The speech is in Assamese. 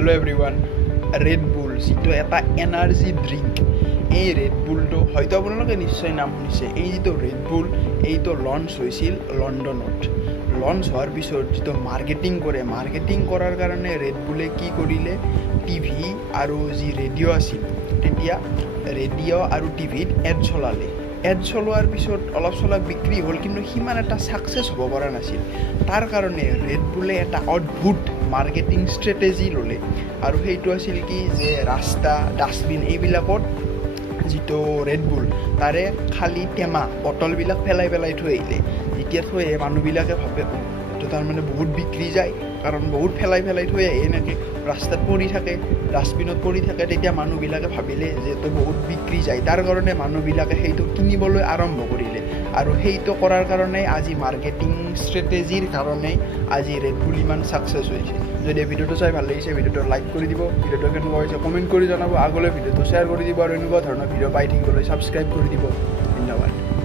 হেল্ল' এভৰিৱান ৰেড বুল যিটো এটা এনাৰ্জি ড্ৰিংক এই ৰেড বুলটো হয়তো আপোনালোকে নিশ্চয় নাম শুনিছে এই যিটো ৰেড বুল এইটো লঞ্চ হৈছিল লণ্ডনত লঞ্চ হোৱাৰ পিছত যিটো মাৰ্কেটিং কৰাৰ কাৰণে ৰেড বুলে কি কৰিলে টিভি আৰু যি ৰেডিঅ' আছিল তেতিয়া ৰেডিঅ' আৰু টিভিত এড চলোৱাৰ পিছত অলপ চলপ বিক্ৰী হ'ল কিন্তু সিমান এটা ছাকচেছ হ'ব পৰা নাছিল তাৰ কাৰণে ৰেড বুলে এটা অদ্ভুত মাৰ্কেটিং ষ্ট্ৰেটেজি ল'লে আৰু সেইটো আছিল কি যে ৰাস্তা ডাষ্টবিন এইবিলাকত যিটো ৰেড বুল তাৰে খালী টেমা বটলবিলাক পেলাই থৈ আহিলে যেতিয়া থৈ আহে মানুহবিলাকে ভাবে এইটো তাৰমানে বহুত বিক্ৰী যায় কাৰণ বহুত পেলাই থৈ আহে এনেকৈ ৰাস্তাত পৰি থাকে ডাষ্টবিনত পৰি থাকে তেতিয়া মানুহবিলাকে ভাবিলে যে এইটো বহুত বিক্ৰী যায় তাৰ কাৰণে মানুহবিলাকে সেইটো কিনিবলৈ আৰম্ভ কৰিলে আৰু সেইটো কৰাৰ কাৰণে আজি মাৰ্কেটিং ষ্ট্ৰেটেজিৰ কাৰণে আজি ৰেড বুল ইমান ছাকচেছ হৈছে যদি ভিডিঅ'টো চাই ভাল লাগিছে ভিডিঅ'টো লাইক কৰি দিব ভিডিঅ'টো কেনেকুৱা হৈছে কমেণ্ট কৰি জনাব আগলৈ ভিডিঅ'টো শ্বেয়াৰ কৰি দিব আৰু এনেকুৱা ধৰণৰ ভিডিঅ' পাই থাকিবলৈ ছাবস্ক্ৰাইব কৰি দিব ধন্যবাদ